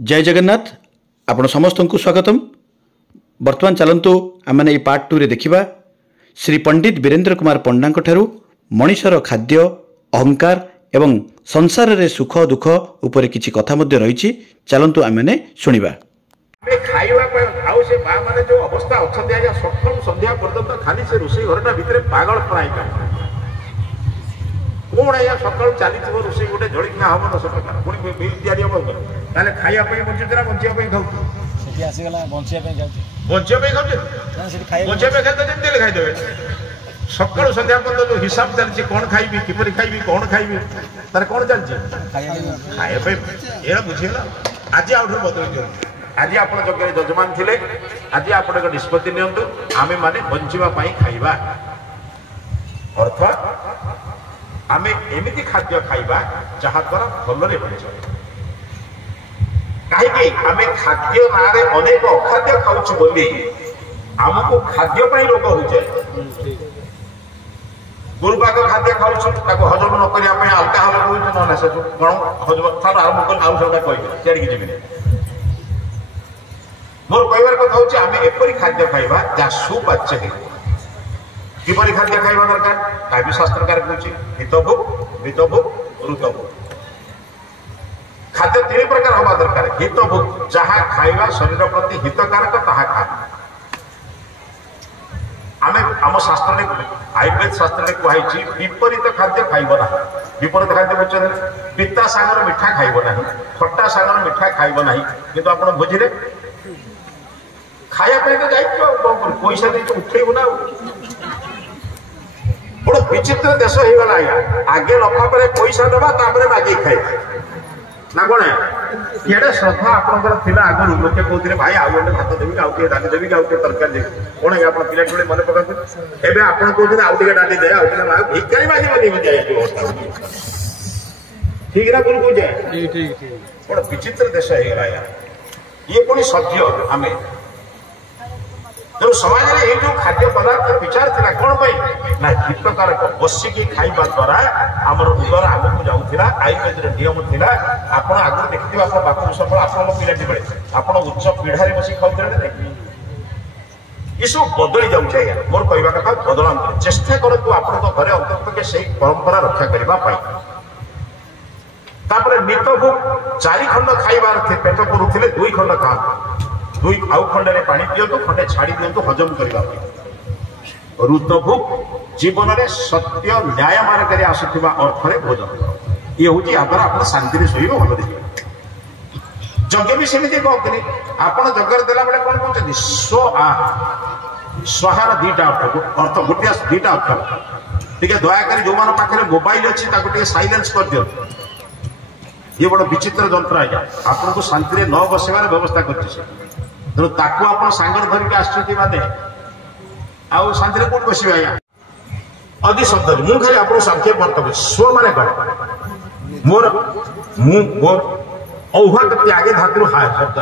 जय जगन्नाथ आपण समस्त को स्वागतम। वर्तमान चलतु आम मैंने पार्ट 2 रे देखिबा श्री पंडित वीरेंद्र कुमार पंडा ठारू मनीषर खाद्य अहंकार एवं संसार रे सुख दुख उपरे किछि कथा मध्ये रहिछि। चलतु आम मैंने शुणिबा। खाଇବା से माँ मैंने जो अवस्था अच्छा सकाल संध्या पर्यटन खाली से रोषे घरटा भितर पागल प्राय कौन आया सकाल चली रोषे गोटे जड़िया हम 10 प्रकार पुणी बिल तैयारी हम ताले खाइबा बंचुछ ना बंचिया खाऊ खाईदे सकाल संध्या पर्यटन जो हिसाब चलती कौन खाइबी किपर खाइबी कौन खाइबी तार कौन चलती खाइबा बुझेगा। आज आउट बदल आज आप जजमान थे आज आप निष्पत्ति नियंतु आमे माने बंचिबा पाई खाइबा अर्थात आमे एमिति खाद्य खाइबा जहा द्वारा भलरे बंच कहीं आमे खाद्य नारे अनेक अखाद्य खाऊछु बोली आमको खाद्य पाई रोग हो जाए। गुरुबाग खाद्य खाऊछु ताको हजम न करिया पाई अल्कोहल होइछ न से कोन हजम थार आरंभ कर आउ सबटा कहि छेड़ी के जेबे मोर कहबार कथा होछि आमे एपरि खाद्य खाइबा जा सुपाच्य हे किपरि खाद्य खाइबा दरकार काव्य शास्त्रकार कहछि हितभोग मितभोग ऋतभोग खाद्य 3 प्रकार होबा दरकार। हितभोग जहा खाइबा शरीर प्रति हितकारक ताहा खा आमे आम शास्त्र ने आयुर्वेद शास्त्र ने कहछि विपरीत खाद्य खाइबो ना। विपरीत खाद्य बचन पिता सागर मिठा खाइबो नाही खट्टा सागर मिठा खाइबो नाही किंतु आपण बुझिले खाया पे तो जाइए पैसा दे उठेबू ना बड़ विचित्र देश हो गला आगे लफाफे पैसा दबा मागे खाए ना कौन ये श्रद्धा आपंकर आगु लोके कहते भाई आउ गोटे भात देवी आउ डाली देवी आउ तरकारी देवी कौन है आप पिला छोड़े मन पकाते एवं आप कहते आउ डाली दे आउ भिकारी मागे ठीक ना बोल कहे बड़ विचित्र देश हो गला ये पुणी सत्य आम जो समाज में जो खाद्य पदार्थ विचार था कौन ना हितकारक बसिकी खाइबा द्वारा आमर उदर आगक जाऊला आयुर्वेद नियम था आप आगे देखिए आप बापू सब आप पिलाटी बेले आप उच्च पीढ़ारे बस खाऊले ये सब बदली जाऊे मोर कहवा कथा बदलांत चेष्टा करूँ आप घरे अंतत से परंपरा रक्षा करने नितभोग 4 खंड खाइबार पेट पुरुले 2 खंड खाते 2 आउ खंडे पानी दिंतु खंडे छाड़ी दिंतु हजम करने ऋतभोग जीवन में सत्य न्याय मार्ग आसुवा अर्थ भोजन ये हूँ याद्वारा आप शांति शोब भल यज्ञ भी सेमती कहते आप यज्ञ देला बेले कौन कहते स्व स्वाहार 2टा अर्थ गोटे 2टा अक्षर टे दयाकोरी जो मान पाखे मोबाइल अच्छी साइलेंस कर दियो ये बड़ विचित्र जंत्र आज्ञा आपको शांति न बसवार व्यवस्था कर तेणु ताकू आप सांगर धरिक आसने आउ शांति कौन बस आज्ञा अति शब्द मुझे खाली आप संक्षेप बर्तव्य स्व माने कौन मोर मोर औहत त्यागे धातु हाय शब्द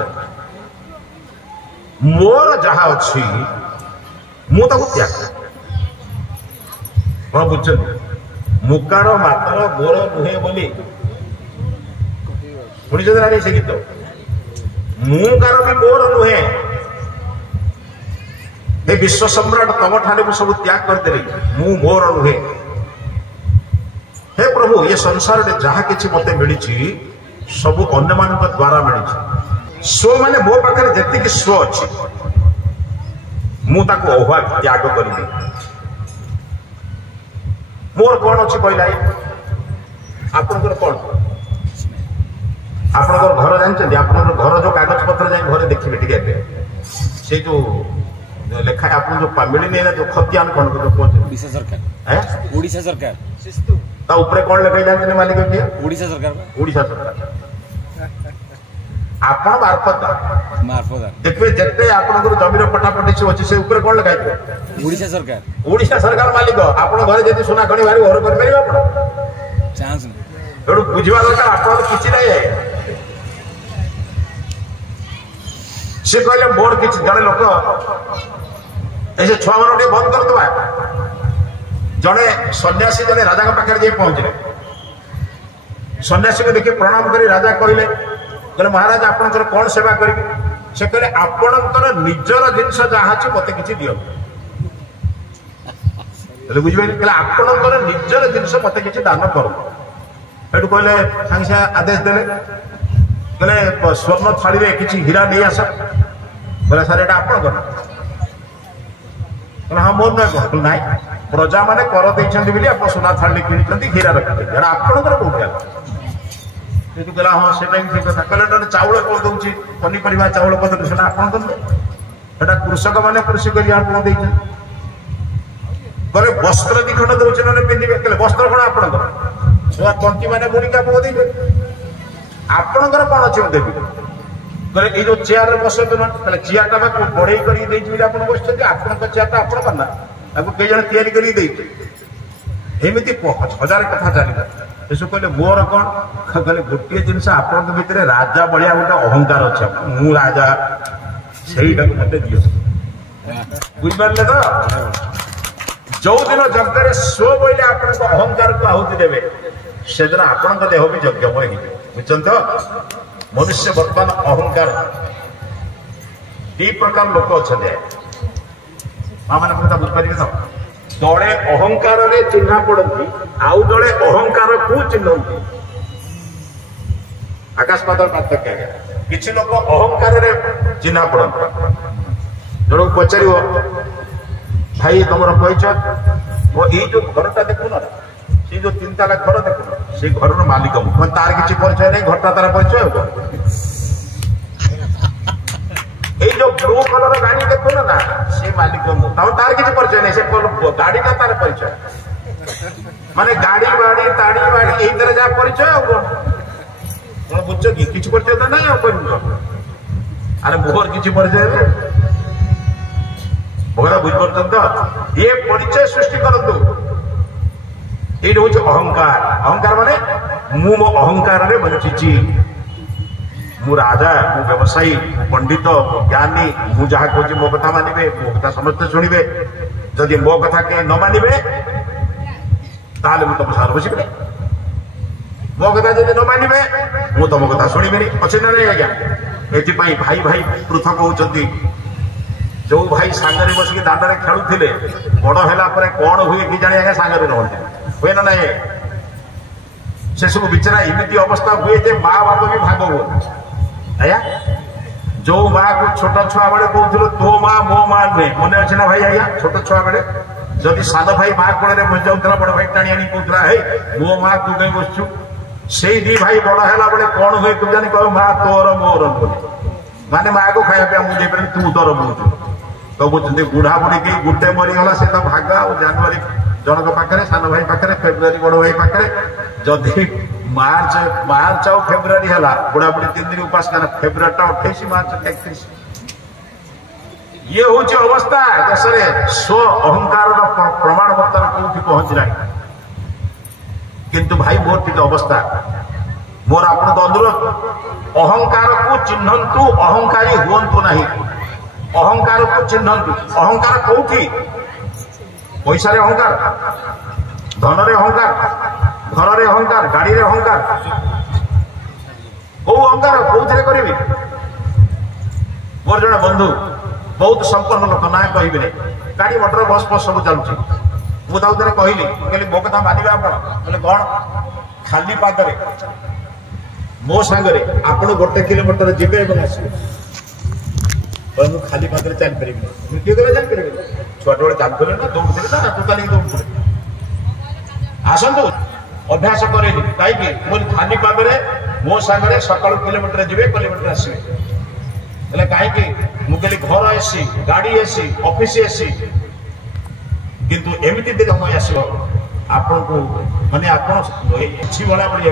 मोर जहा अच्छी मुझे त्याग कौन बुझे मुकार मातर मोर नुहे बोली शुणी ना से गीत मुकार भी मोर नुहे हे विश्व सम्राट तम ठाने मुझे सब त्याग करदेली मु मोर नुहे हे प्रभु ये संसार में जहा कि मत मिली सब अन्य मान द्वारा मिली स्व माने मो पाखे जी स्व अच्छी मुझे अहुआ त्याग करी मोर कौन अच्छी कहला आपंकर कौन आप घर जानते आप घर जो कागज पत्र जाए घर देखिए टे से जो लेखा आप जो मिलनी ना जो खतियान कौन ओडिशा सरकार ओडिशा सरकार कौन लिखाई जानते मालिक किए ओडिशा सरकार ओडिशा सरकार आप मार्फत देखिए जिते आप जमीन पटापटी सब अच्छी से कौन लिखाई ओडिशा सरकार मालिक आप घर जब सुना खणी भारी घर कर चांस तेणु बुझा दरकार आप किसी ना सी कहले मोर कि जड़े लोक ऐसे छुआ मान बंद करदे जड़े सन्यासी जड़े राजा पाखे जाए पहुंचले सन्यासी को देखिए प्रणाम करी राजा कहले कहले महाराज आपनकर कौन सेवा करिबे से कहले आपनकर निजर जिंस जहा अछि मते किछि दियो कहले बुझिबे कहले आपनकर निजर जिंस मते किछि दान करो एटु कहले संगे से आदेश देले कहले स्वर्ण थाली रे किछि हीरा नै आस कहले सर एटा आपनकर कहले हां मोर नै कहले नाही प्रजा माने कर दैछन्ती बिली आप सोना थाली किनिछन्ती हीरा रखिछन्ती एटा आपनकर कोठा ये कहला हाँ से ठीक कथा कहले चाउल कर दूची पनीपरिया चाउल कर से आपटा कृषक मैंने कृषि कर कहले वस्त्र दी खंड दौचे ना पिंधे कहले वस्त्र कौन आप तंती मैंने बुड़िका पुआ दे आपणकर कौन अच्छे देवी कहले ये जो चेयर बसतु ना कहले चेयर टा बढ़ई कर बस आपण चेयर टा आपण करना कई जन एमती हजार कथा चलता यीशु कहले मोर कौन कहले गोटे जिनस आपण भितर राजा बढ़िया गोटे अहंकार अच्छे मु राजा से मत दियो बुझिपारे तो जो दिन यज्ञ स्व बोले आप अहंकार को आहुति देवे से दिन आपण देह भी यज्ञमय बुझे तो मनुष्य बर्तमान अहंकार दी प्रकार लोक अच्छा माँ मैंने कथा बुझिपारे तो दले अहंकार चिन्ह पड़ती आउ दले अहंकार को चिन्हती आकाश पाताल पार्थक्य किसी लोक अहंकार चिन्ह पड़ती जन पचार भाई तुम परिचय वो ये जो घरटा देखुन से जो 3 ताला घर देखुन से घर मालिक मैं तार किसी परिचय नहीं घरटा तार परिचय हो जो ब्लू कलर गाड़ी देखुन ना से मालिक तार किसी परिचय नहीं से गाड़ी का तार परिचय माने गाड़ी बाड़ी ताड़ी बाड़ी यही तरह जहाँ परिचय हो कौन बुझ कि किसी परिचय तो नहीं अरे मोहर किसी परिचय भगवान बुझे तो ये परिचय सृष्टि करतु ये हूँ अहंकार अहंकार माने मु मो अहंकार रे बंची मु राजा मु व्यवसायी पंडित ज्ञानी मु जहाँ कह मो कथा मानवे मो कथा समस्ते शुणे जदि मो कथा के न मानवे ताले तुम सार बसिक मो कथा जब न मानवे मु तुम कथा शुणिबेनी अच्छे ना नहीं आज्ञा ये भाई भाई पृथक होती जो भाई सांगरे बसिक दादारे खेलुले बड़ है कौन हुए कि जाने आगे सांगरे रहते हुए ना ना से सब बिचरा एमती अवस्था हुए जे माँ बाप भी भाग हुए आया जो माँ को छोट छुआ बेले कहूल तो माँ मो माँ नुहे मन अच्छे ना भाई आज्ञा छोट छुआ बेले जदि सान भाई माँ कोल बस जाऊला बड़ भाई टाणी आनी कहूला हे मो माँ तू कहीं बसचु से दी भाई बड़ है बेले कौन हुए तू जानी कह माँ तोर मोर माने माँ को खाया मुझे तू तोर बुझु तो बुझे बुढ़ा बुढ़ी के गोटे मरीगला से तो भागा और जनवरी जनक पाखे सान भाई पाखे फेब्रुआरी बड़ भाई पाखे जदि मार्च आउ फेब्रुआरी है बुढ़ा बुढ़ी 3 दिन उपास करना फेब्रुआरी 28 मार्च 31 ये हूँ अवस्था देश में स्व अहंकार प्रमाण बर्तमान कौटी पहुंचना किंतु भाई मोर टी अवस्था मोर आप अनुरोध अहंकार को चिन्हतु अहंकारी हुंतु नहीं अहंकार को चिन्हतु अहंकार कौटी पैसा रे अहंकार धन रे अहंकार घर रे अहंकार गाड़ी रे अहंकार कौ अहंकार कौन करी मोर जड़े बंधु बहुत संपन्न लोक ना कह गाड़ी मोटर बस बस सब चलुची मुझे कहली कहली मो कथा मानवे आप कौन खाली पादरे मो सांगरे आपण 1 किलोमीटर जीवे आसवे मुझे खाली पादरे चल पारि किए चल पारि छुआ बेले चलते ना दौड़ते ना टोटाली दौड़ते आसतु अभ्यास करे कहीं मुझे खाली पादरे मो सांगरे सका किलोमीटर जीवे किलोमीटर आसवे कहीं मुझे घर एसी गाड़ी एसी ऑफिस एसी किंतु एमती दिन समय आसो आपन को माने आपन छी बड़ा बड़ी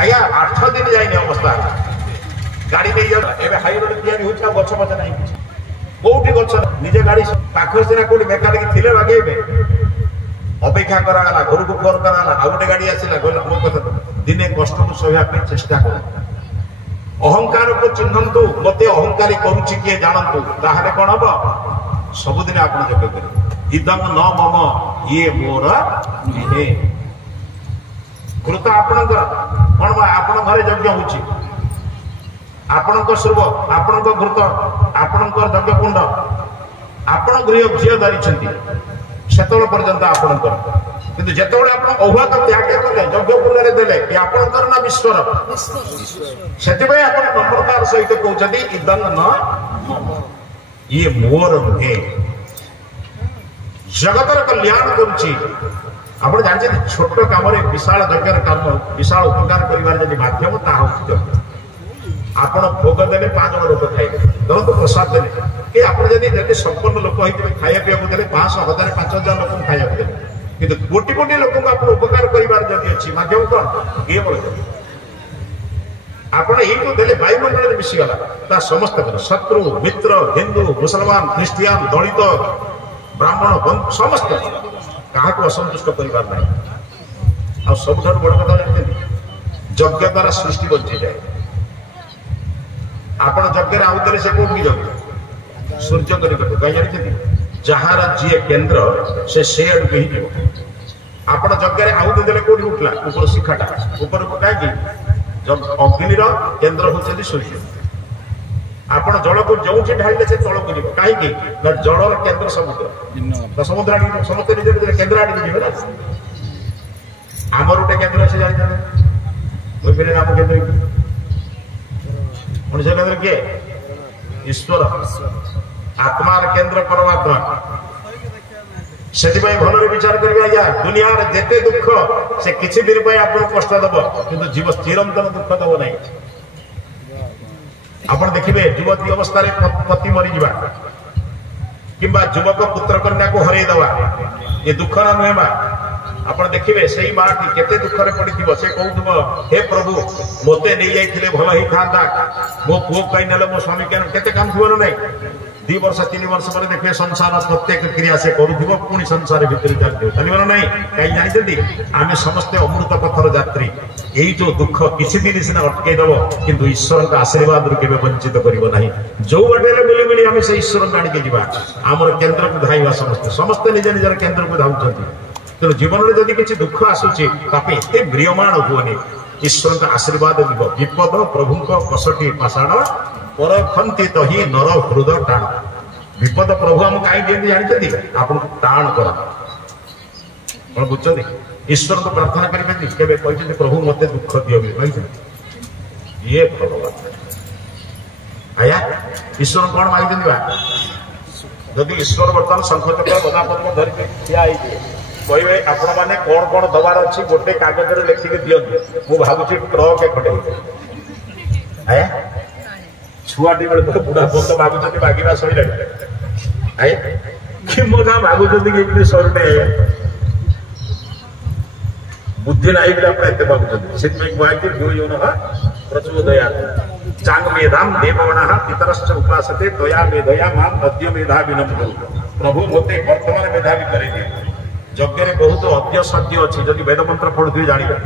आया 8 दिन जाइने अवस्था गाड़ी नहीं जा एबे हाईवे तैयारी होचा गछ पछ नहीं कोठी गछ निजे गाड़ी पाखर से कोठी मेकानिक थिले लगेबे अपेक्षा कराला घर को फोन कराला आ गोटे गाड़ी आसिला गला मो कथा दिने कष्ट को सहया पे चेष्टा कर अहंकार को चिन्हतु मते अहंकारी करूची किए जानतु ताहारे कोन हबो सबुदिन आपण जग करे इदम न मम ये मोर नुहे कृत आपण कोन आपण घरे यज्ञ होची ଆପଣଙ୍କ ଶୁଭ ଆପଣଙ୍କ ଘୃତ ଆପଣଙ୍କ ଯଜ୍ଞକୁଣ୍ଡ ଆପଣ ଗୃହ ଝିଅ ଧରିଛନ୍ତି ସେତେବେଳେ ପର୍ଯ୍ୟନ୍ତ ଆପଣଙ୍କର, କିନ୍ତୁ ଯେତେବେଳେ ଆପଣ ଅହୁଆତ ତ୍ୟାଗ କଲେ ଯଜ୍ଞକୁଣ୍ଡରେ ଦେଲେ ଏ ଆପଣଙ୍କର ନା ବିଶ୍ୱର? ସେଥିପାଇଁ ଆପଣ ନମ୍ରତାର ସହିତ କହୁଛନ୍ତି ଇଦଂ ନ ଇଏ ମୋର ନୁହେଁ, ଜଗତର କଲ୍ୟାଣ କରୁଛି। ଆପଣ ଜାଣିଛନ୍ତି ଛୋଟ କାମରେ ବିଶାଳ ଯଜ୍ଞର କାମ ବିଶାଳ ଉପକାର କରିବାର ଯଦି ମାଧ୍ୟମ ତାହା ହେଉଛି ଯଜ୍ଞ। ଆପଣ ଭୋଗ ଦେଲେ 5 ଜଣ ଲୋକ ଖାଇବେ, ଧରନ୍ତୁ ପ୍ରସାଦ ଦେଲେ କି ଆପଣ ଯଦି ସମ୍ପନ୍ନ ଲୋକ ହେଇଥିବେ ଖାଇବା ପିଇବାକୁ ଦେଲେ 500, 1000, 5000 ଲୋକଙ୍କୁ ଖାଇବାକୁ ଦେଲେ, କିନ୍ତୁ କୋଟି କୋଟି ଲୋକଙ୍କୁ ଆପଣ ଉପକାର କରିବାର ଯଦି ଅଛି ମାଧ୍ୟମ କଣ? ଇଏ ବଳ ଆପଣ ଏଇଠୁ ଦେଲେ ବାୟୁମଣ୍ଡଳରେ ମିଶିଗଲା ତା ସମସ୍ତଙ୍କର ଶତ୍ରୁ ମିତ୍ର ହିନ୍ଦୁ ମୁସଲମାନ ଖ୍ରୀଷ୍ଟିଆନ ଦଳିତ ବ୍ରାହ୍ମଣ ସମସ୍ତ କାହାକୁ ଅସନ୍ତୁଷ୍ଟ କରିବାର ନାହିଁ। ଆଉ ସବୁଠାରୁ ବଡ କଥା ଜାଣିଛନ୍ତି ଯଜ୍ଞ ଦ୍ୱାରା ସୃଷ୍ଟି ବଞ୍ଚିଯାଏ। ଆପଣ ଯଜ୍ଞରେ ଆଉ ଦେଲେ ସେ କୋଉଠିକି ଯାଉଛନ୍ତି? ସୂର୍ଯ୍ୟଙ୍କ ନିକଟକୁ। କାହିଁ ଜାଣିଛନ୍ତି ଯାହାର ଯିଏ କେନ୍ଦ୍ର ସେ ଆଡକୁ ହିଁ ଯିବ। ଆପଣ ଯଜ୍ଞରେ ଆହୁତି ଦେଲେ କୋଉଠି ଉଠିଲା? ଉପର ଶିଖାଟା ଉପରକୁ। କାହିଁକି? ଅଗ୍ନିର କେନ୍ଦ୍ର ହଉଛନ୍ତି ସୂର୍ଯ୍ୟ। ଆପଣ ଜଳକୁ ଯୋଉଠି ଢାଳିଲେ ସେ ତଳକୁ ଯିବ। କାହିଁକି? ନା ଜଳର କେନ୍ଦ୍ର ସମୁଦ୍ର, ସମୁଦ୍ର ଆଡିକି ସମସ୍ତେ ନିଜ ନିଜ କେନ୍ଦ୍ର ଆଡିକି ଯିବେ ନା। ଆମର ଗୋଟେ କେନ୍ଦ୍ର ଅଛି ଜାଣିଛନ୍ତି? ଆମ କେନ୍ଦ୍ର ମଣିଷ କେନ୍ଦ୍ର କିଏ? ଈଶ୍ୱର। ଆତ୍ମାର କେନ୍ଦ୍ର ପରମାତ୍ମା। ସେଥିପାଇଁ ଭଲରେ ବିଚାର କରିବେ ଆଜ୍ଞା। ଦୁନିଆର ଯେତେ ଦୁଃଖ ସେ କିଛି ଦିନ ପାଇଁ ଆପଣଙ୍କୁ କଷ୍ଟ ଦେବ, କିନ୍ତୁ ଜୀବ ଚିରନ୍ତନ ଦୁଃଖ ଦେବ ନାହିଁ। ଆପଣ ଦେଖିବେ ଯୁବତୀ ଅବସ୍ଥାରେ ପତି ମରିଯିବା କିମ୍ବା ଯୁବକ ପୁତ୍ର କନ୍ୟାକୁ ହରେଇଦେବା ଏ ଦୁଃଖର ନୁହେଁ ମା। ଆପଣ ଦେଖିବେ ସେଇ ମାଟି କେତେ ଦୁଃଖରେ ପଡିଥିବ। ସେ କହୁଥିବ ହେ ପ୍ରଭୁ ମୋତେ ନେଇଯାଇଥିଲେ ଭଲ ହେଇଥାନ୍ତା, ମୋ ପୁଅ କହି ନେଲେ ମୋ ସ୍ୱାମୀ କେତେ କାନ୍ଦୁଥିବ ନା ନାହିଁ। 2 ବର୍ଷ 3 ବର୍ଷ ପରେ ଦେଖିବେ ସଂସାର ପ୍ରତ୍ୟେକ କ୍ରିୟା ସେ କରୁଥିବ, ପୁଣି ସଂସାର ଭିତରେ ଚାଲିଥିବ। ଚାଲିବ ନା ନାହିଁ? କାହିଁ ଜାଣିଛନ୍ତି ଆମେ ସମସ୍ତେ ଅମୃତ ପଥର ଯାତ୍ରୀ। ଏଇ ଯୋଉ ଦୁଃଖ କିଛି ଦିନ ସିନା ଅଟକେଇ ଦବ, କିନ୍ତୁ ଈଶ୍ୱରଙ୍କ ଆଶୀର୍ବାଦରୁ କେବେ ବଞ୍ଚିତ କରିବ ନାହିଁ। ଯୋଉ ବାଟରେ ବୁଲି ବୁଲି ଆମେ ସେ ଈଶ୍ୱରଙ୍କୁ ଆଣିକି ଯିବା। ଆମର କେନ୍ଦ୍ରକୁ ଧାଇବା ସମସ୍ତେ ନିଜ ନିଜର କେନ୍ଦ୍ରକୁ ଧାଉଛନ୍ତି। ତେଣୁ ଜୀବନରେ ଯଦି କିଛି ଦୁଃଖ ଆସୁଛି ତାକୁ ଏତେ ମ୍ରିୟମାଣ ହୁଅନି। ଈଶ୍ୱରଙ୍କ ଆଶୀର୍ବାଦ ଯିବ। ବିପଦ ପ୍ରଭୁଙ୍କ କଷଟି ପାଷାଣ ପରଖନ୍ତି ତହି ନର ହୃଦ ଟାଣ। ବିପଦ ପ୍ରଭୁ ଆମକୁ କାହିଁ ଦିଅନ୍ତି ଜାଣିଛନ୍ତି? ଆପଣଙ୍କୁ ଟାଣ କର। କଣ ବୁଝୁଛନ୍ତି? ଈଶ୍ୱରଙ୍କୁ ପ୍ରାର୍ଥନା କରିବେନି କେବେ କହିଛନ୍ତି ପ୍ରଭୁ ମୋତେ ଦୁଃଖ ଦିଅ ବୋଲି କହିଛନ୍ତି? ଇଏ ଭଗବାନ ଆଜ୍ଞା ଈଶ୍ୱର କଣ ମାଗିଛନ୍ତି ବା? ଯଦି ଈଶ୍ୱର ବର୍ତ୍ତମାନ ଶଙ୍ଖଚକ୍ର ଗଦାପଦ୍ମ ଧରିକି ଠିଆ ହେଇଯିବେ କହିବେ ଆପଣ ମାନେ କଣ କଣ ଦବାର ଅଛି ଗୋଟେ କାଗଜରେ ଲେଖିକି ଦିଅନ୍ତୁ, ମୁଁ ଭାବୁଛି ଟ୍ରକ୍ ଖଣ୍ଡେ ହେଇଯିବ। ଆଜ୍ଞା ଛୁଆଟି ବେଳେ ବୁଢା ବନ୍ଦ ମାଗୁଛନ୍ତି ମାଗିବା ସରିଲାଣି। ଆଜ୍ଞା କି ମଜା ମାଗୁଛନ୍ତି କି ଏମିତି ସରୁନେ ବୁଦ୍ଧି ନାହିଁ ବୋଲି ଆପଣ ଏତେ ମାଗୁଛନ୍ତି। ସେଥିପାଇଁ କୁହାଯାଇଛି ଯୋଉ ପ୍ରଚୋଦୟା ଚାଙ୍ଗ ମେଧାମ ଦେବଗଣ ପିତରଶ୍ଚ ଉପାସତେ ଦୟା ମେଧୟା ମା ଅଦ୍ୟ ମେଧା ବିନମ୍ର। ପ୍ରଭୁ ମୋତେ ବର୍ତ୍ତମାନ ମେଧାବୀ କରେଇଦିଏ। ଯଜ୍ଞରେ ବହୁତ ଅଦ୍ୟ ସଦ୍ୟ ଅଛି। ଯଦି ବେଦ ମନ୍ତ୍ର ପଢୁଥିବେ ଜାଣିବେ।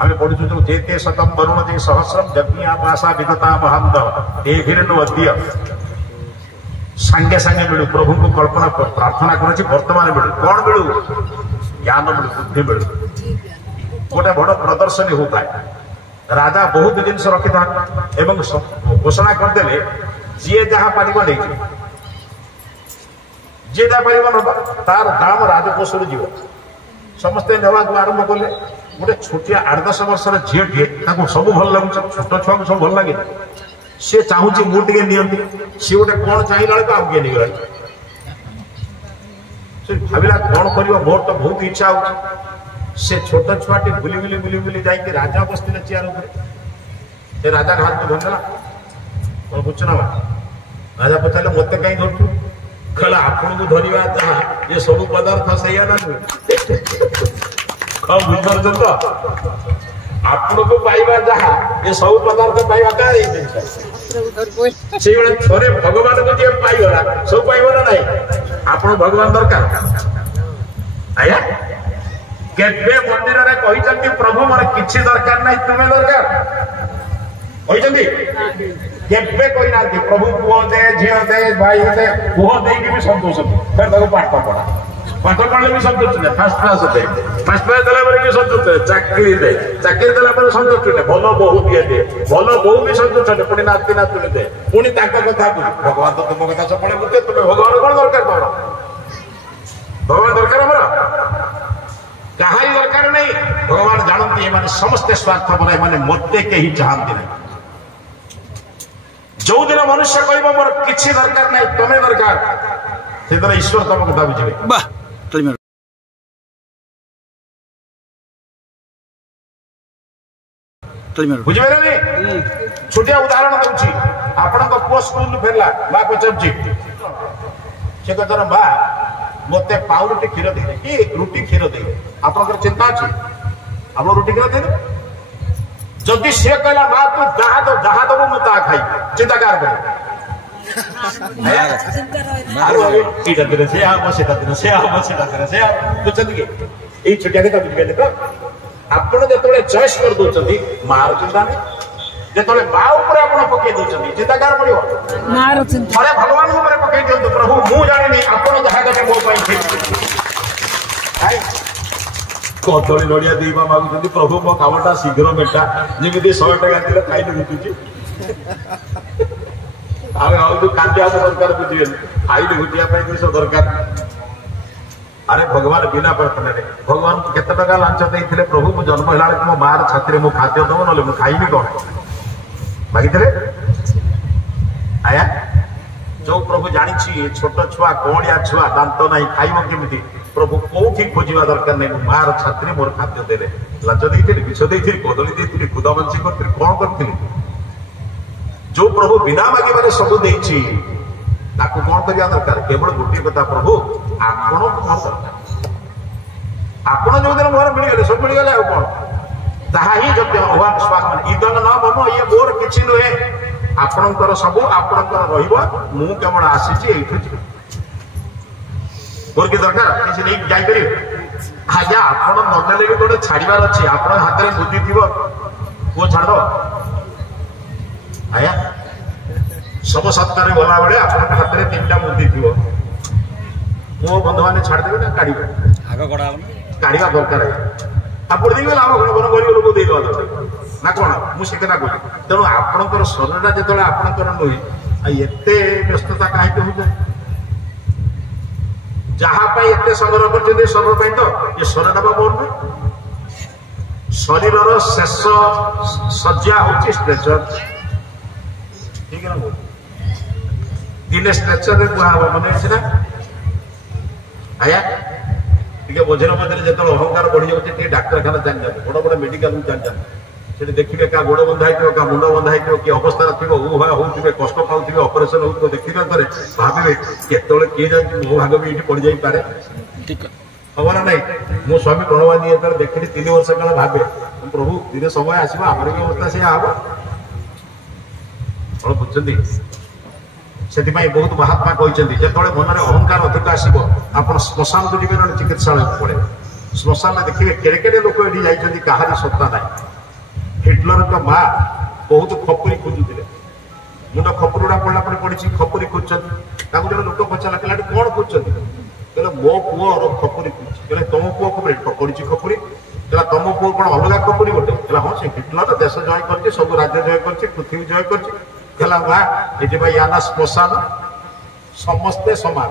ଆମେ ପଢୁଛୁ ଯୋଉ ଯେତେ ଶତମ ବରୁଣ ଯେ ସହସ୍ରମ ଯଜ୍ଞ ଆପାସା ବିଗତା ମହାନ୍ତ ଏ ହିରଣ୍ୟ ଅଦ୍ୟ ସାଙ୍ଗେ ସାଙ୍ଗେ ମିଳୁ। ପ୍ରଭୁଙ୍କୁ କଳ୍ପନା ପ୍ରାର୍ଥନା କରୁଛି ବର୍ତ୍ତମାନ ମିଳୁ। କଣ ମିଳୁ? ଜ୍ଞାନ ମିଳୁ, ବୁଦ୍ଧି ମିଳୁ। ଗୋଟେ ବଡ ପ୍ରଦର୍ଶନୀ ହଉଥାଏ। ରାଜା ବହୁତ ଜିନିଷ ରଖିଥାନ୍ତି ଏବଂ ଘୋଷଣା କରିଦେଲେ ଯିଏ ଯାହା ପାରିବ ନେଇଯିବ। ଯିଏ ଯାହା ପାରିବ ନବା ତାର ଦାମ ରାଜକୋଷରୁ ଯିବ। ସମସ୍ତେ ନେବାକୁ ଆରମ୍ଭ କଲେ। ଗୋଟେ ଛୋଟିଆ 8-10 ବର୍ଷର ଝିଅଟିଏ ତାକୁ ସବୁ ଭଲ ଲାଗୁଛି। ଛୋଟ ଛୁଆଙ୍କୁ ସବୁ ଭଲ ଲାଗେ। ସିଏ ଚାହୁଁଛି ମୁଁ ଟିକେ ନିଅନ୍ତି। ସିଏ ଗୋଟେ କଣ ଚାହିଁଲା ବେଳକୁ ଆଉ କିଏ ନେଇଗଲା। ସେ ଭାବିଲା କଣ କରିବ, ମୋର ତ ବହୁତ ଇଚ୍ଛା ହଉଛି। ସେ ଛୋଟ ଛୁଆଟି ବୁଲି ବୁଲି ବୁଲି ବୁଲି ଯାଇକି ରାଜା ବସିଥିଲେ ଚେୟାର ଉପରେ। ସେ ରାଜା ହାତକୁ ଧରିଦେଲା। କଣ ବୁଝୁଛ ନା? ରାଜା ପଚାରିଲେ ମୋତେ କାହିଁ ଧରୁଛୁ? କହିଲା ଆପଣଙ୍କୁ ଧରିବା ଯାହା ଏ ସବୁ ପଦାର୍ଥ ସେଇଆ ନା ନୁହେଁ? ବୁଝିପାରୁଛ ତ? ଆପଣଙ୍କୁ ପାଇବା ଯାହା ଏ ସବୁ ପଦାର୍ଥ ପାଇବା କାହାର ଏଇ ଜିନିଷ? ସେଇଭଳି ଥରେ ଭଗବାନଙ୍କୁ ଯିଏ ପାଇଗଲା ସବୁ ପାଇବ ନା ନାହିଁ? ଆପଣ ଭଗବାନ ଦରକାର? ଆଜ୍ଞା କେବେ ମନ୍ଦିରରେ କହିଛନ୍ତି ପ୍ରଭୁ ମୋର କିଛି ଦରକାର ନାହିଁ ତୁମେ ଦରକାର? କହିଛନ୍ତି? କେବେ କହିନାହାନ୍ତି ପ୍ରଭୁ ପୁଅ ଦେ ଝିଅ ଦେ ଭାଇ ଦେ ପୁଅ ଦେଇକି ବି ସନ୍ତୋଷ। ତାକୁ ପାଠ ପଢା, ପାଠ ପଢିଲେ ବି ସନ୍ତୋଷ ନାହିଁ। ଫାର୍ଷ୍ଟ କ୍ଲାସ ଦେ। ଫାଷ୍ଟ କ୍ଲାସ୍ ଦେଲା ପରେ କି ସନ୍ତୁଷ୍ଟ ଚାକିରି ଦେ, ଚାକିରି ଦେଲା ପରେ ସନ୍ତୁଷ୍ଟ ନେ, ଭଲ ବୋହୂ ଦିଏ ଦିଏ, ଭଲ ବୋହୂ ବି ସନ୍ତୁଷ୍ଟ ନେ, ପୁଣି ନାତି ନାତୁଣୀ ଦେ, ପୁଣି ତାଙ୍କ କଥା ବୁଝ। ଭଗବାନ ତ ତୁମ କଥା ସବୁବେଳେ ବୁଝେ, ତୁମେ ଭଗବାନ କଣ ଦରକାର ତମର? ଭଗବାନ ଦରକାର ଆମର କାହାରି ଦରକାର ନାହିଁ। ଭଗବାନ ଜାଣନ୍ତି ଏମାନେ ସମସ୍ତେ ସ୍ୱାର୍ଥପର, ଏମାନେ ମୋତେ କେହି ଚାହାନ୍ତି ନାହିଁ। ଯୋଉଦିନ ମନୁଷ୍ୟ କହିବ ମୋର କିଛି ଦରକାର ନାହିଁ, ତମେ ଦରକାର, ସେଦିନ ଈଶ୍ୱର ତମ କଥା ବୁଝିବେ। ବୁଝିପାରିଲେ? ଛୋଟିଆ ଉଦାହରଣ ଦଉଛି। ଆପଣଙ୍କ ପୁଅ ସ୍କୁଲରୁ ଫେରିଲା, ମା ପଚାରୁଛି, ସେ କଥା ମା ମୋତେ ପାଉରୁଟି କ୍ଷୀର ଦେଇଦେ କି ରୁଟି କ୍ଷୀର ଦେଇଦେ, ଆପଣଙ୍କର ଚିନ୍ତା ଅଛି ଆପଣ ରୁଟି କ୍ଷୀର ଦେଇଦେବେ? ଯଦି ସିଏ କହିଲା ମା ତୁ ଯାହା ଦବୁ ମୁଁ ତାହା ଖାଇବି, ଚିନ୍ତା କାହାର କରିବ? ଏଇଟା ଦିନ ସେ ହବ, ସେଟା ଦିନ ସେ ହବ, ସେଟା ଦିନ ସେ ହବ, ବୁଝୁଛନ୍ତି କି? ଏଇ ଛୋଟିଆ କଥା ବୁଝିପାରିଲେ ତ? ଆପଣ ଯେତେବେଳେ ଚଏସ୍ କରିଦଉଛନ୍ତି ମାର ଚିନ୍ତା ନାହିଁ, ଯେତେବେଳେ ମା ଉପରେ ଆପଣ ପକେଇ ଦଉଛନ୍ତି ଚିନ୍ତା କାହାର ପଡିବ? ଥରେ ଭଗବାନଙ୍କ ଉପରେ ପକେଇ ଦିଅନ୍ତୁ, ପ୍ରଭୁ ମୁଁ ଜାଣିନି ଆପଣ ଯାହା କଲେ ମୋ ପାଇଁ ଠିକ। କଦଳୀ ନଡିଆ ଦିବା ମାଗୁଛନ୍ତି, ପ୍ରଭୁ ମୋ କାମଟା ଶୀଘ୍ର ମେଟା, ଯେମିତି 100 ଟଙ୍କା ଥିଲେ ଖାଇଲେ ଘୁଟୁଛି। ଆମେ ଭାବୁଛୁ କାନ୍ଦିବା ଦରକାର, ବୁଝିବେନି ଖାଇଲେ ଘୁଟିବା ପାଇଁ ଜିନିଷ ଦରକାର। ଆରେ ଭଗବାନ ବିନା ପ୍ରାର୍ଥନାରେ ଭଗବାନଙ୍କୁ କେତେ ଟଙ୍କା ଲାଞ୍ଚ ଦେଇଥିଲେ? ପ୍ରଭୁ ମୁଁ ଜନ୍ମ ହେଲା ବେଳକୁ ମୋ ମାର ଛାତିରେ ମୁଁ ଖାଦ୍ୟ ଦବ, ନହେଲେ ମୁଁ ଖାଇବି କଣ? ମାଗିଥିଲେ? ଆଜ୍ଞା, ଯୋଉ ପ୍ରଭୁ ଜାଣିଛି ଛୋଟ ଛୁଆ କଅଁଳିଆ ଛୁଆ ଦାନ୍ତ ନାହିଁ ଖାଇବ କେମିତି, ପ୍ରଭୁ କୋଉଠି ଖୋଜିବା ଦରକାର ନାହିଁ, ମୁଁ ମାର ଛାତିରେ ମୋର ଖାଦ୍ୟ ଦେଲେ। ଲାଞ୍ଚ ଦେଇଥିଲି, ବିଷ ଦେଇଥିଲି, କଦଳୀ ଦେଇଥିଲି, ଖୁଦାବଂଶୀ କରିଥିଲି, କଣ କରିଥିଲି? ଯୋଉ ପ୍ରଭୁ ବିନା ମାଗିବାରେ ସବୁ ଦେଇଛି, ତାକୁ କଣ କରିବା ଦରକାର? କେବଳ ଗୋଟିଏ କଥା, ପ୍ରଭୁ ଆପଣ କଣ ଦରକାର? ଆପଣ ଯୋଉଦିନ ମୋର ମିଳିଗଲେ ସବୁ ମିଳିଗଲେ, ଆଉ କଣ? ତାହା ହିଁ ଯଦି ଅଭାବ ସ୍ୱାଦ ଇଦନ ନ ମମ, ଇଏ ମୋର କିଛି ନୁହେଁ, ଆପଣଙ୍କର ସବୁ ଆପଣଙ୍କର ରହିବ, ମୁଁ କେବଳ ଆସିଛି ଏଇଠୁ ଯିବି। ମୋର କି ଦରକାର? କିଛି ନେଇକି ଯାଇପାରିବେ? ଆଜ୍ଞା ଆପଣ ନଦେଲେ ବି ଗୋଟେ ଛାଡିବାର ଅଛି, ଆପଣଙ୍କ ହାତରେ ବୁଦ୍ଧି ଥିବ, ପୁଅ ଛାଡ। ଆଜ୍ଞା ଶବ ସତ୍କାରରେ ଗଲାବେଳେ ଆପଣଙ୍କ ହାତରେ 3ଟା ବୁଦ୍ଧି ଥିବ, ପୁଅ ବନ୍ଧୁମାନେ ଛାଡିଦେବେ ନା କାଢିବେ? ଆଗ କଢା ହବ କାଢିବା ଦରକାର। ଆପଣ ଦେଇଗଲେ ଆମ ଘର ଗରିବ ଲୋକ ଦେଇଦେବା ଦରକାର ନା କଣ? ମୁଁ ସେ କଥା କହୁଛି। ତେଣୁ ଆପଣଙ୍କର ଶରୀରଟା ଯେତେବେଳେ ଆପଣଙ୍କର ନୁହେଁ, ଆଉ ଏତେ ବ୍ୟସ୍ତତା କାହିଁକି ହଉଛ? ଯାହା ପାଇଁ ଏତେ ସଂଗ୍ରହ କରିଛନ୍ତି ଶରୀର ପାଇଁ, ତ ଏ ଶରୀରଟା ବା ମୋର ନୁହେଁ। ଶରୀରର ଶେଷ ଶଯ୍ୟା ହଉଛି ଷ୍ଟ୍ରେଚର, ଠିକ ନା? ଦିନେ ଷ୍ଟ୍ରେଚରରେ କୁହାହବ, ମନେ ଅଛି ନା? ଆଜ୍ଞା ଟିକେ ମଝିରେ ମଝିରେ ଯେତେବେଳେ ଅହଙ୍କାର ବଢି ଯାଉଛି, ଟିକେ ଡାକ୍ତରଖାନା ଜାଣିଯାନ୍ତି, ବଡ ବଡ ମେଡିକାଲକୁ ଜାଣିଯାନ୍ତି, ସେଠି ଦେଖିବେ କାହା ଗୋଡ ବନ୍ଧା ହେଇଥିବ, କାହା ମୁଣ୍ଡ ବନ୍ଧା ହେଇଥିବ, କି ଅବସ୍ଥାରେ ଥିବ, ଉହା ହଉଥିବେ, କଷ୍ଟ ପାଉଥିବେ, ଅପରେସନ ହଉଥିବ, ଦେଖିବା ପରେ ଭାବିବେ କେତେବେଳେ କିଏ ଜାଣିଛି ମୋ ଭାଗ ବି ଏଇଠି ପଡିଯାଇପାରେ। ହବ ନା ନାଇଁ? ମୁଁ ସ୍ୱାମୀ ପ୍ରଣବାଦୀ ଯେତେବେଳେ ଦେଖିଲି 3 ବର୍ଷ କାଳ ଭାବେ, ପ୍ରଭୁ ଦିନେ ସମୟ ଆସିବ ଆମର ବି ଅବସ୍ଥା ସେଇଆ ହବ। କଣ ବୁଝୁଛନ୍ତି? ସେଥିପାଇଁ ବହୁତ ମହାତ୍ମା କହିଛନ୍ତି, ଯେତେବେଳେ ମନରେ ଅହଙ୍କାର ଅଧିକ ଆସିବ, ଆପଣ ଶ୍ମଶାନକୁ ଯିବେ, ନହେଲେ ଚିକିତ୍ସାଳୟକୁ ପଳେଇବେ। ଶ୍ମଶାନରେ ଦେଖିବେ କେଡେ କେଡେ ଲୋକ ଏଠି ଯାଇଛନ୍ତି, କାହାରି ସତ୍ତା ନାହିଁ। ହିଟଲରଙ୍କ ମା ବହୁତ ଖପୁରୀ ଖୋଜୁଥିଲେ, ମୁଣ୍ଡ ଖପୁରୁଡା ପଡିଲା ପରେ ପଡିଛି, ଖପୁରୀ ଖୋଜୁଛନ୍ତି। ତାକୁ ଜଣେ ଲୋକ ପଚାରିଲା, ପିଲାଟି କଣ ଖୋଜୁଛନ୍ତି? କହିଲେ ମୋ ପୁଅର ଖପୁରୀ ଖୋଜୁଛି। କହିଲେ ତମ ପୁଅ ଖପୁରୀ ପଡିଛି ଖପୁରୀ? କହିଲା ତମ ପୁଅ କଣ ଅଲଗା ଖପୁରୀ ଗୋଟେ? କହିଲା ହଁ, ସେ ହିଟଲର ଦେଶ ଜୟ କରିଛି, ସବୁ ରାଜ୍ୟ ଜୟ କରିଛି, ପୃଥିବୀ ଜୟ କରିଛି। କହିଲା ମା ଏଠି ଭାଇ ୟା ନା ଶ୍ମଶାନ, ସମସ୍ତେ ସମାନ,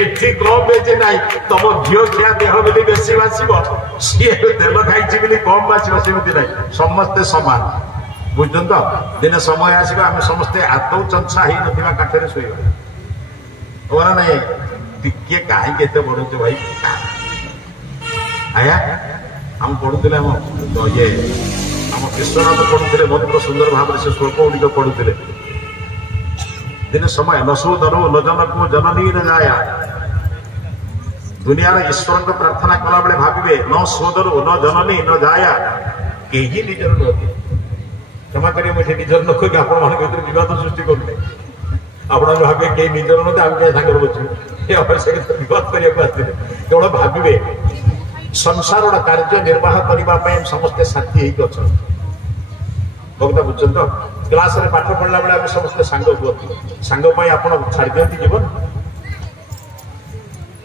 ଏଠି କମ ବେଶୀ ନାହିଁ। ତମ ଝିଅ ଖିଆ ଦେହ ବୋଲି ବେଶୀ ବାସିବ, ସିଏ ତେଲ ଖାଇଛି ବୋଲି କମ ବାସିବ, ସେମିତି ନାହିଁ, ସମସ୍ତେ ସମାନ। ବୁଝୁଛନ୍ତି ତ? ଦିନେ ସମୟ ଆସିବ ଆମେ ସମସ୍ତେ ଆଦୌ ଚଞ୍ଚା ହେଇନଥିବା କାଠରେ ଶୋଇବା, ହବ ନା ନାଇଁ? ଟିକେ କାହିଁକି ଏତେ ବଢୁଛୁ ଭାଇ? ଆଜ୍ଞା ଆମେ ପଢୁଥିଲେ ଆମ ଇଏ ଆମ ବିଶ୍ୱନାଥ ପଢୁଥିଲେ, ବହୁତ ସୁନ୍ଦର ଭାବରେ ସେ ଶ୍ଳୋକ ଗୁଡ଼ିକ ପଢୁଥିଲେ। ଦିନେ ସମୟ ନସୋଦରୁ ନଜନକୁ ଜନନୀ ନ ଯାୟା, ଦୁନିଆର ଈଶ୍ୱରଙ୍କ ପ୍ରାର୍ଥନା କଲାବେଳେ ଭାବିବେ ନ ସୋଦରୁ ନ ଜନନୀ ନ ଯାୟା, କେହି ନିଜର ନୁହନ୍ତି। କ୍ଷମା କରିବେ, ମୁଁ ସେ ନିଜର ନ କହିକି ଆପଣମାନଙ୍କ ଭିତରେ ବିବାଦ ସୃଷ୍ଟି କରୁନି। ଆପଣ ଭାବିବେ କେହି ନିଜର ନୁହନ୍ତି, ଆମେ କେହି ସାଙ୍ଗରେ ବସିବୁ, ଏ ଅବଶ୍ୟ ବିବାଦ କରିବାକୁ ଆସିଥିଲେ। କେବଳ ଭାବିବେ ସଂସାରର କାର୍ଯ୍ୟ ନିର୍ବାହ କରିବା ପାଇଁ ସମସ୍ତେ ସାଥୀ ହେଇକି ଅଛନ୍ତି। କଥା ବୁଝୁଛନ୍ତି ତ? କ୍ଲାସରେ ପାଠ ପଢିଲା ବେଳେ ଆମେ ସମସ୍ତେ ସାଙ୍ଗ ହୁଅନ୍ତି, ସାଙ୍ଗ ପାଇଁ ଆପଣ ଛାଡି ଦିଅନ୍ତି ଜୀବନ?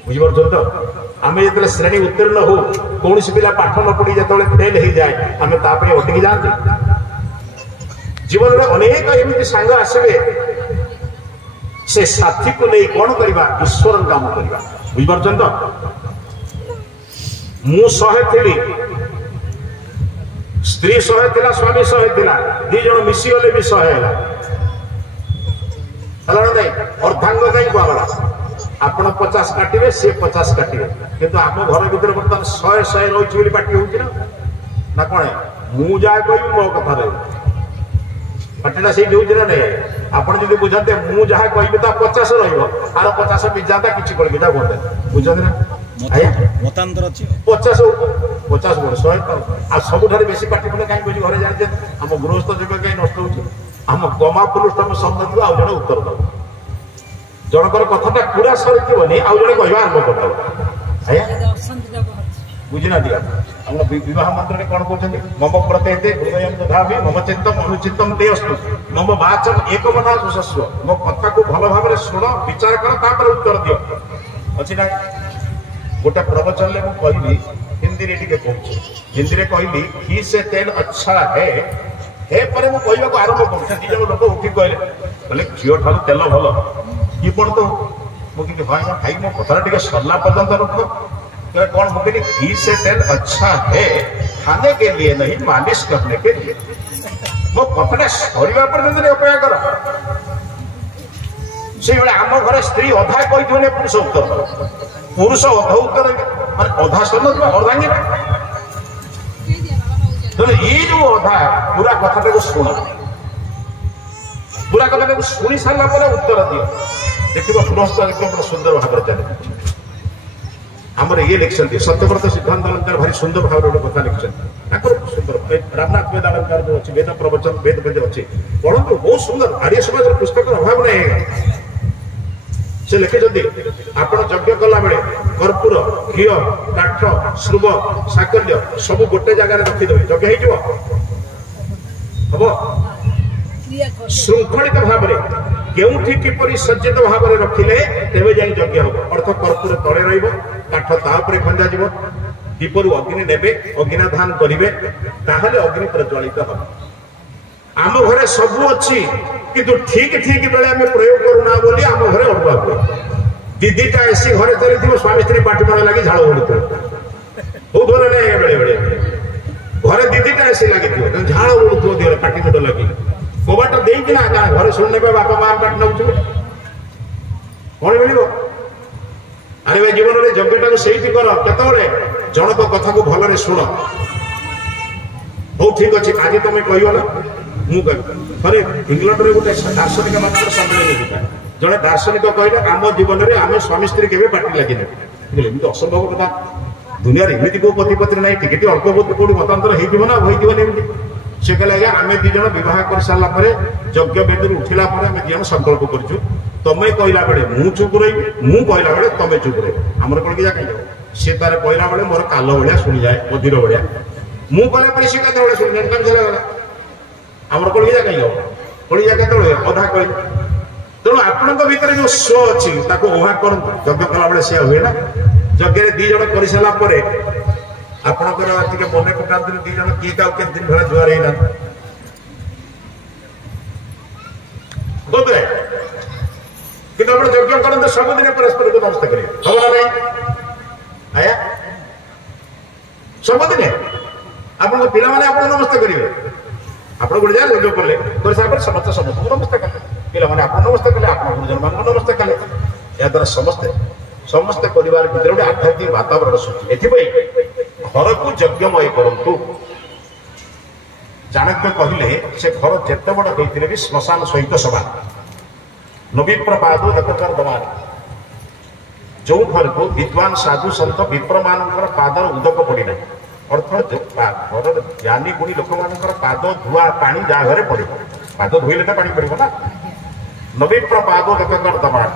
ବୁଝିପାରୁଛନ୍ତି ତ? आम जो श्रेणी उत्तीर्ण हो कौन पिला पाठ न पढ़ी जो फेल हो जाए आम अटकी जाते जीवन में अनेक एमती सांग आसवे से साथी को नहीं कौन करवा ईश्वर काम करवा बुझिपार तो मु 100 थी स्त्री 100 थिला स्वामी 100 थिला दी जण मिसी गले भी 100 हैला हला नहीं अर्धांग नहीं कुआगला आपण 50 काटिबे से 50 काटिबे किंतु आम घर भीतर बर्तमान 100 रही बोली पार्टी होची ना कोन मु जा कहि मो कथा रे पार्टीटा से होची ना नहीं आपण जदी बुझाते मु जहा कहिबे ता 50 रहिबो आर 50 बिजाता किछि करबे ता बोलते बुझते ना मतांतर अच्छी 50 50 वर्ष 100 आ सबुठारे बेसी पार्टी फुले कहीं बुझी घरे जाने आम गृहस्थ जीवन कहीं नष्ट होची आम गमा पुरुष समझ आउ जड़े उत्तर दब जनकर कथाटा पूरा सरी आउ जड़े कह आरंभ कर बुझीना दिया हम विवाह मंत्र में कौन कहते मम प्रत्येते हृदय दधामि मम चित्तम अनुचितम ते अस्तु मम वाचम एकमना सुशस्व मो कथा को भल भाव शुण विचार कर उत्तर दियो अच्छी ना गोटे प्रवचन में कहली हिंदी रे टिके कहूँ हिंदी रे कहली घी से तेल अच्छा है पर मु कहवा को आरंभ कर दी जन लोक उठी कहले घी ठार तेल भल कि कौन तो मुझे भाई भाई मो कथा टे सरला पर्यंत रख कौन मुझे घी से तेल अच्छा है खाने के लिए नहीं मालिश करने के लिए मो कथा सरिया पर्यंत अपेक्षा कर से आम घर स्त्री अधा कही पुरुष उत्तर पुरुष अधा उत्तर माने अधा सुन अर्धांगी तो ये जो अधा पूरा कथा को शुण पूरा कथा को शुणी सारा पर उत्तर दियो देखिए गृहस्थ एकदम सुंदर भाव चले आमर ये लिखिं सत्यव्रत सिद्धांत अलंकार भारी सुंदर भाव गोटे कथा लिखिं सुंदर रामनाथ वेद अलंकार जो अच्छी वेद प्रवचन वेद वेद अच्छी पढ़ु बहुत सुंदर आर्य समाज पुस्तक अभाव नहीं से लिखिं आप यज्ञ कला बेले कर्पूर घी काठ श्रुभ साकल्य सब गोटे जगार रखिदेवे यज्ञ हम श्रृंखलित भाव केउठी किपरि सज्जित भाव रखिले तेबे जाई यज्ञ हम अर्थ कर्पूर तले रहिबो काठ ता ऊपर खंजा जीवो दीपरु अग्नि नेबे अग्निधान करिवे ताहले अग्नि प्रज्वलित हम आम घरे सब अच्छी किंतु ठीक ठीक बेले आम प्रयोग करूना बोली आम घरे अड़ुआ हुए दीदीटा एसी घरे चली स्वामी स्त्री पार्टी मार लगी झाड़ ओढ़ बहुत घर नहीं बेले बेले घरे दीदीटा एसी लगी झाड़ ओढ़ दिए पार्टी मुंड लगी कबाट देना घर शुणी बापा माँ पाठ नौ कौन मिल अरे भाई जीवन में यज्ञटा को सही कर केतवे जनक कथा को भल शुण हो ठीक अच्छे आज तुम कह ना मुझे थे इंग्लैंड में गोटे दार्शनिक मान सम्मेलन होता जड़े दार्शनिक कहले आम जीवन में आम स्वामी स्त्री के पार्टी लगे एमती असंभव कथा दुनिया एमती कौ पति पत्नी ना टिके अल्प बहुत कौट मतांतर होना होती से कहले आज्ञा आम दी जन बह कर सारापर यज्ञ वेद उठिला आम दी जन संकल्प करूँ तुम्हें कहला बेले मु चुप रही मु कहला बेले तुम्हें चुप रही आमर कौन कि कहीं सी तार कहला बेले मोर काल भाया शुणी जाए मदिर भाया मु कहला सी क्या शुणी जाए आमर कौन कि कहीं कौन जाए अधा कह तेणु आपण भीतर जो स्व अच्छी ओहा कर यज्ञ कला बेले सी हुए ना यज्ञ दी जन कर सारापर आपणकर मन पकाते दी जन किए के दिन भला जुआर है बोधे कि यज्ञ करते सबुदिन परस्पर को नमस्ते करेंगे हम ना नहीं आया सबुदिन आप पिला आप नमस्ते करेंगे आप गोटे जगह यज्ञ कले कर सारा समस्त समस्त नमस्ते कले पिला आप नमस्ते कले आप गुरुजन मान नमस्ते कले या द्वारा समस्ते समस्ते परिवार भीतर गोटे आध्यात्मिक वातावरण सृष्टि घर को यज्ञमय करूँ चाणक्य कहले से घर जिते बड़ होते भी श्मशान सहित समान नवीप्रपाद एककार दमान जो घर को विद्वान साधु सन्त विप्र मान पादर उदक पड़ना अर्थ घर ज्ञानी गुणी लोक मान पाद धुआ पानी जहाँ घरे पड़ पाद धोइले तो पानी पड़ो ना नवीप्रपाद एककार दमान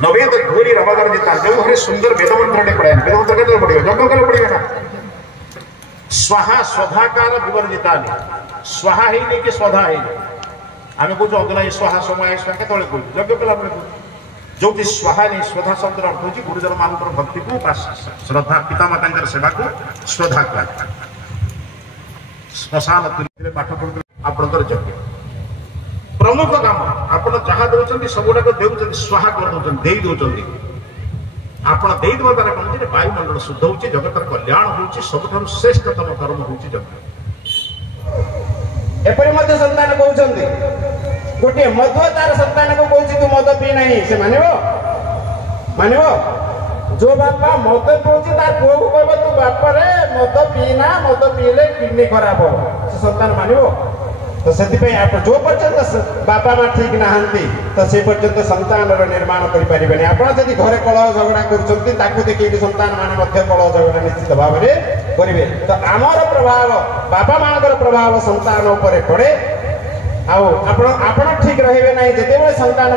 नवेद धूरी रमगर जिता जो घरे सुंदर वेदमंत्र पढ़े वेदमंत्र के पढ़े यज्ञ कले पढ़े ना स्वाहा स्वधाकार विवर्जिता स्वाहा ही कि स्वधा ही आम कौन अग्नि स्वाहा समय के कहूँ यज्ञ कला जो स्वाहानी श्रद्धा शब्द अर्थ हूँ गुरुजन मान भक्ति को श्रद्धा पितामाता सेवा को श्रद्धा करा श्मशान पाठ पढ़ते आपंकर यज्ञ प्रमुख काम आप जहाँ दौरान सब गुड़ाक दे स्वाहा कर दौरान आप द्वारा कौन वायुमंडल शुद्ध हो जगतर कल्याण हो सब श्रेष्ठतम कर्म हूँ यज्ञ एपरी मध्य संतान कहते गोटे मधुआ तार संतान को कौन तू मद पी नहीं से मानव जो बापा मद पीछे तार पुओ को कह तू बाप रे मद पीना मद पीले किडनी खराब हो से संतान मानव तो से जो पर्यंत बापा माँ ठीक नहांती तो से पर्यंत संतान निर्माण करें आप घरे कलह झगड़ा कर देखिए संतान मान कलह झगड़ा निश्चित भाव में करेंगे तो आमर प्रभाव बापा मान प्रभाव संतान उपर पड़े आपण ठीक रहे ना जिते संतान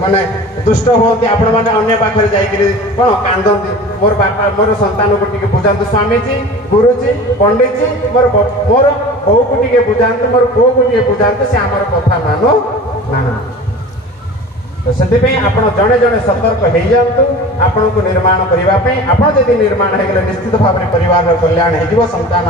माने दुष्ट होती आपण मैंने अन्य पाखे जाकि कौन कांदती मोर बापा मोर संतान को टी बुझातु स्वामीजी गुरुजी पंडित जी मोर मोर बो को टी बुझातु मोर पो को टी बुझातु से आमर कथा मानो ना तो से जड़े जड़े सतर्क हो जातु आपण को निर्माण करने आप निर्माण हो गले निश्चित भाव में परिवार कल्याण हो संतान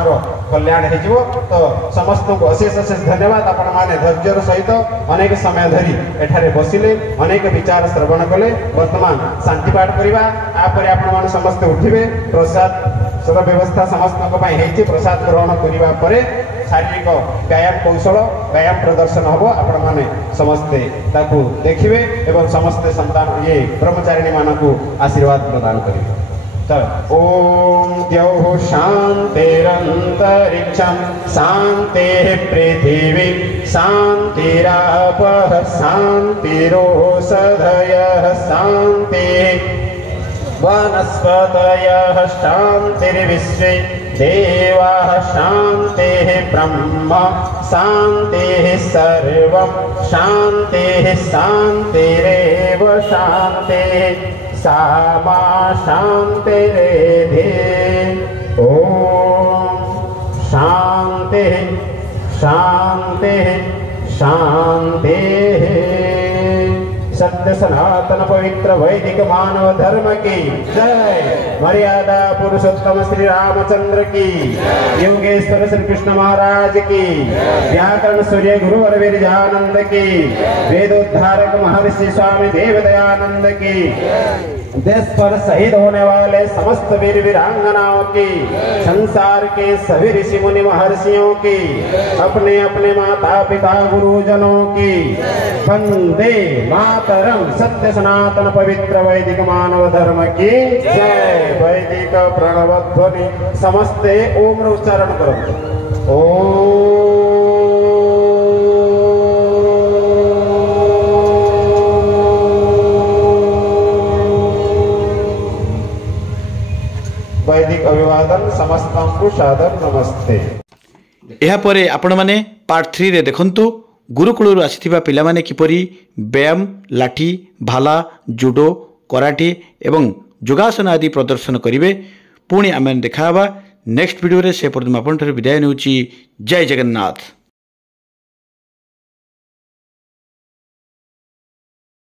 कल्याण हो तो समस्त को अशेष अशेष धन्यवाद आपण मैंने धैर्यर सहित अनेक समय धरी एठारे बसिले अनेक विचार श्रवण कले वर्तमान शांति पाठ करवा आपर आपण समस्ते उठिबे प्रसाद सब व्यवस्था समस्त प्रसाद ग्रहण करने शारीरिक व्यायाम कौशल व्यायाम प्रदर्शन हम आपण मैंने समस्ते ताकू देखिए एवं समस्ते संतान ये ब्रह्मचारिणी मानक आशीर्वाद प्रदान करेंगे। ओम द्यौः शान्तिरन्तरिक्षं शान्तिः पृथिवी शान्तिरापः शान्तिरोषधयः शान्तिः वनस्पतयः शान्तिर्विश्वे देवाः शान्तिः ब्रह्म शान्तिः सर्वं शान्तिः शान्तिरेव शान्तिः सा मा शान्तिरेधि। ॐ शान्तिः शान्तिः शान्तिः। सत्य सनातन पवित्र वैदिक मानव धर्म की जय। मर्यादा पुरुषोत्तम श्री रामचंद्र की, योगेश्वर श्री कृष्ण महाराज की, व्याकरण सूर्य गुरुवर वीरजानंद की, वेदोद्धारक महर्षि स्वामी देवदयानंद की, देश पर शहीद होने वाले समस्त वीर वीरांगनाओं की, संसार के सभी ऋषि मुनि महर्षियों की, अपने अपने माता पिता गुरुजनों की, वंदे मातरम। सत्य सनातन पवित्र वैदिक मानव धर्म की जय। वैदिक प्रणव ध्वनि समस्ते ओम उच्चारण करो। ओम वैदिक अभिवादन समस्त को सादर नमस्ते। या परे आपण माने पार्ट 3 रे देखंतु गुरुकुल आसीथिबा पिला माने किपरि व्यायाम लाठी भाला जुडो कराटे एवं योगासन आदि प्रदर्शन करिवे। पुणी आमे देखाबा नेक्स्ट वीडियो रे। से पर्यंत आपन विदाय नेउची। जय जगन्नाथ।